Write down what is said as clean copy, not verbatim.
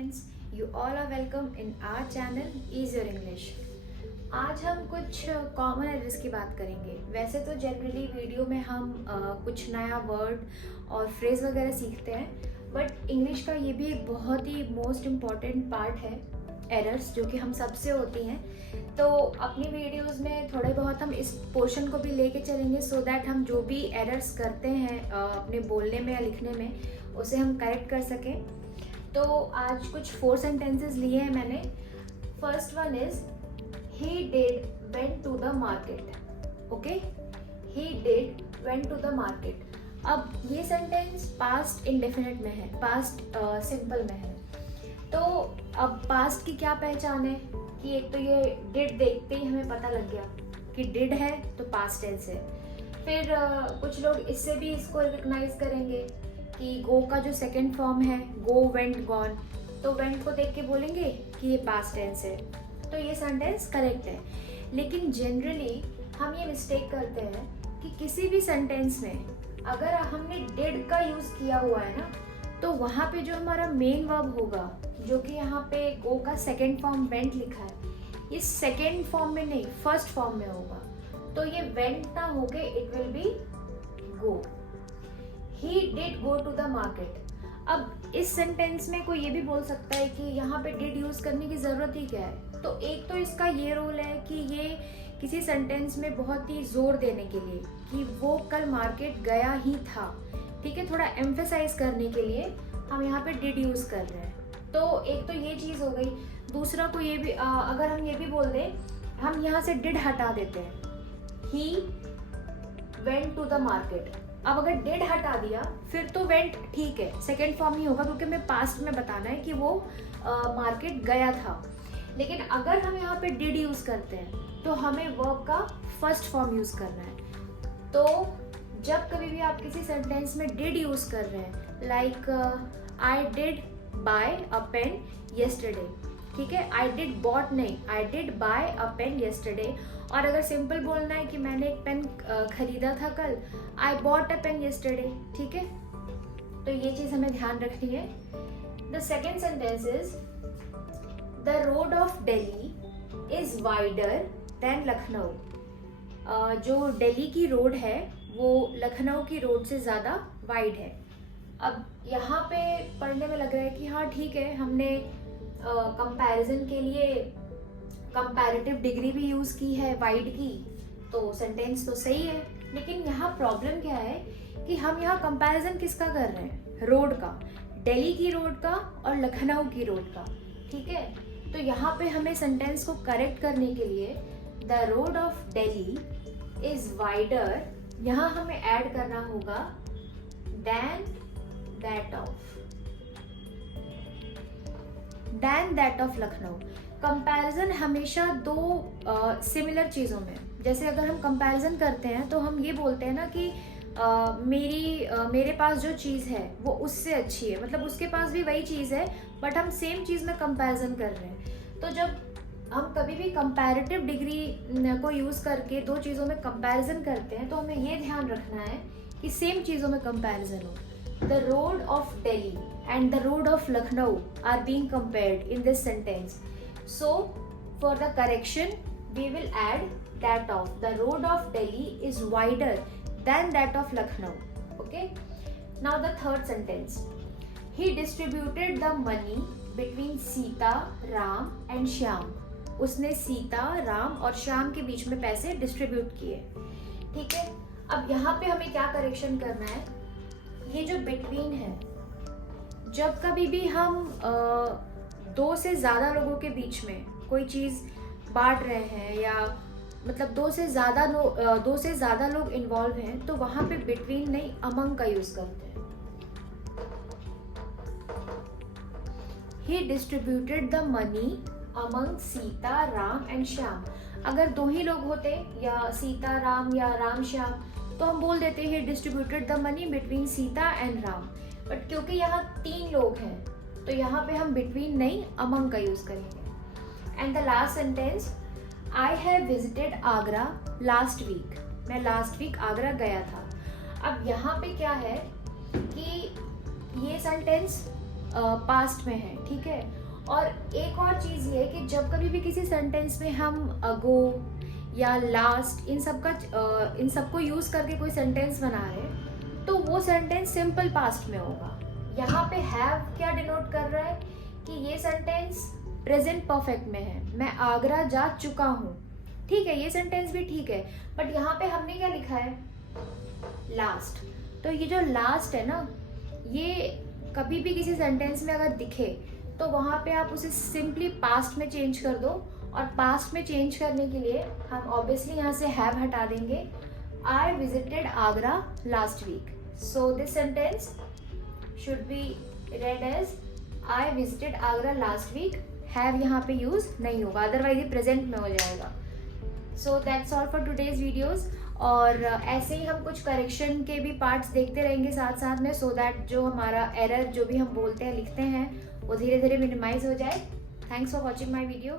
friends, you all are welcome in our channel Ease Your English। आज हम कुछ common errors की बात करेंगे। वैसे तो जनरली वीडियो में हम कुछ नया वर्ड और फ्रेज वगैरह सीखते हैं, बट इंग्लिश का ये भी एक बहुत ही मोस्ट इम्पॉर्टेंट पार्ट है, एरर्स, जो कि हम सबसे होती हैं। तो अपनी वीडियोस में थोड़े बहुत हम इस पोर्शन को भी लेके चलेंगे सो दैट हम जो भी एरर्स करते हैं अपने बोलने में या लिखने में, उसे हम करेक्ट कर सकें। तो आज कुछ 4 सेंटेंसेस लिए हैं मैंने। First one is he did went to the market. Okay, he did went to the market. अब ये सेंटेंस पास्ट इंडेफिनिट में है, पास्ट सिंपल में है। तो अब पास्ट की क्या पहचान है कि एक तो ये डिड देखते ही हमें पता लग गया कि डिड है तो पास्ट टेंस है। फिर कुछ लोग इससे भी इसको रिकग्नाइज करेंगे कि गो का जो सेकंड फॉर्म है, गो, वेंट, गॉन, तो वेंट को देख के बोलेंगे कि ये पास्ट टेंस है, तो ये सेंटेंस करेक्ट है। लेकिन जनरली हम ये मिस्टेक करते हैं कि किसी भी सेंटेंस में अगर हमने डिड का यूज़ किया हुआ है ना, तो वहाँ पे जो हमारा मेन वर्ब होगा, जो कि यहाँ पे गो का सेकंड फॉर्म वेंट लिखा है, ये सेकंड फॉर्म में नहीं, फर्स्ट फॉर्म में होगा। तो ये वेंट ना होके it will be go. He did go to the market. अब इस सेंटेंस में कोई ये भी बोल सकता है कि यहाँ पे डिड यूज करने की जरूरत ही क्या है। तो एक तो इसका ये रोल है कि ये किसी सेंटेंस में बहुत ही जोर देने के लिए कि वो कल मार्केट गया ही था, ठीक है, थोड़ा एम्फेसाइज करने के लिए हम यहाँ पे डिड यूज कर रहे हैं। तो एक तो ये चीज हो गई। दूसरा को ये भी अगर हम ये भी बोल दें, हम यहाँ से डिड हटा देते हैं, he went to the market. अब अगर डिड हटा दिया फिर तो वेंट ठीक है, सेकेंड फॉर्म ही होगा, क्योंकि हमें पास्ट में बताना है कि वो मार्केट गया था। लेकिन अगर हम यहाँ पे डिड यूज करते हैं तो हमें वर्ब का फर्स्ट फॉर्म यूज करना है। तो जब कभी भी आप किसी सेंटेंस में डिड यूज कर रहे हैं, like I did buy a pen yesterday, ठीक है, आई डिड बॉट नहीं, I did buy a pen yesterday. और अगर सिंपल बोलना है कि मैंने एक पेन खरीदा था कल, I bought a pen yesterday, ठीक है। तो ये चीज हमें ध्यान रखनी है। The second sentence is the road of Delhi is wider than Lucknow. जो दिल्ली की रोड है वो लखनऊ की रोड से ज्यादा वाइड है। अब यहाँ पे पढ़ने में लग रहा है कि हाँ ठीक है, हमने कंपैरिजन के लिए कंपैरेटिव डिग्री भी यूज की है वाइड की, तो सेंटेंस तो सही है। लेकिन यहाँ प्रॉब्लम क्या है कि हम यहाँ कंपैरिजन किसका कर रहे हैं, रोड का, दिल्ली की रोड का और लखनऊ की रोड का, ठीक है। तो यहाँ पे हमें सेंटेंस को करेक्ट करने के लिए the road of Delhi is wider, यहाँ हमें ऐड करना होगा than that of Lucknow. Comparison हमेशा दो सिमिलर चीज़ों में, जैसे अगर हम कंपैरिजन करते हैं तो हम ये बोलते हैं ना कि मेरे पास जो चीज़ है वो उससे अच्छी है, मतलब उसके पास भी वही चीज़ है बट हम सेम चीज़ में कंपैरिजन कर रहे हैं। तो जब हम कभी भी कंपैरेटिव डिग्री को यूज़ करके दो चीज़ों में कंपैरिजन करते हैं तो हमें ये ध्यान रखना है कि सेम चीज़ों में कंपैरिजन हो। The road of Delhi and the road of Lucknow are being compared in this sentence. So, for the correction, we will add that of. The road of Delhi is wider than that of Lucknow. Okay? Now the third sentence. He distributed the money between Sita, Ram and Shyam. उसने सीता, राम और श्याम के बीच में पैसे distribute किए, ठीक है। अब यहाँ पे हमें क्या करेक्शन करना है, ये जो बिटवीन है, जब कभी भी हम दो से ज़्यादा लोगों के बीच में कोई चीज़ बांट रहे हैं या मतलब दो से ज़्यादा लोग इन्वॉल्व हैं, तो वहाँ पे बिटवीन नहीं अमंग का यूज़ करते हैं। He distributed the money among Sita, Ram and Shyam. अगर दो ही लोग होते या सीता, राम या राम, श्याम, तो हम बोल देते हैं distributed the money between Sita and Ram. But क्योंकि यहाँ 3 लोग हैं तो यहाँ पे हम बिटवीन नहीं अमंग का यूज करेंगे। And the last sentence, I have visited Agra last week. मैं लास्ट वीक आगरा गया था। अब यहाँ पे क्या है कि ये सेंटेंस पास्ट में है, ठीक है। और एक और चीज़ ये है कि जब कभी भी किसी सेंटेंस में हम अगो या लास्ट इन सबको यूज़ करके कोई सेंटेंस बना रहे हैं तो वो सेंटेंस सिंपल पास्ट में होगा। यहाँ पे हैव क्या डिनोट कर रहा है कि ये सेंटेंस प्रेजेंट परफेक्ट में है, मैं आगरा जा चुका हूँ, ठीक है, ये सेंटेंस भी ठीक है, बट यहाँ पे हमने क्या लिखा है, लास्ट। तो ये जो लास्ट है ना, ये कभी भी किसी सेंटेंस में अगर दिखे तो वहाँ पे आप उसे सिंपली पास्ट में चेंज कर दो। और पास्ट में चेंज करने के लिए हम ऑब्वियसली यहाँ से हैव हटा देंगे। I visited Agra last week, so this sentence should be read as I visited Agra last week. Have यहाँ पे यूज नहीं होगा, अदरवाइज ये प्रेजेंट में हो जाएगा। So that's all for today's videos. और ऐसे ही हम कुछ करेक्शन के भी पार्ट्स देखते रहेंगे साथ साथ में, सो दैट जो हमारा एरर जो भी हम बोलते हैं लिखते हैं वो धीरे धीरे मिनिमाइज हो जाए। Thanks for watching my video.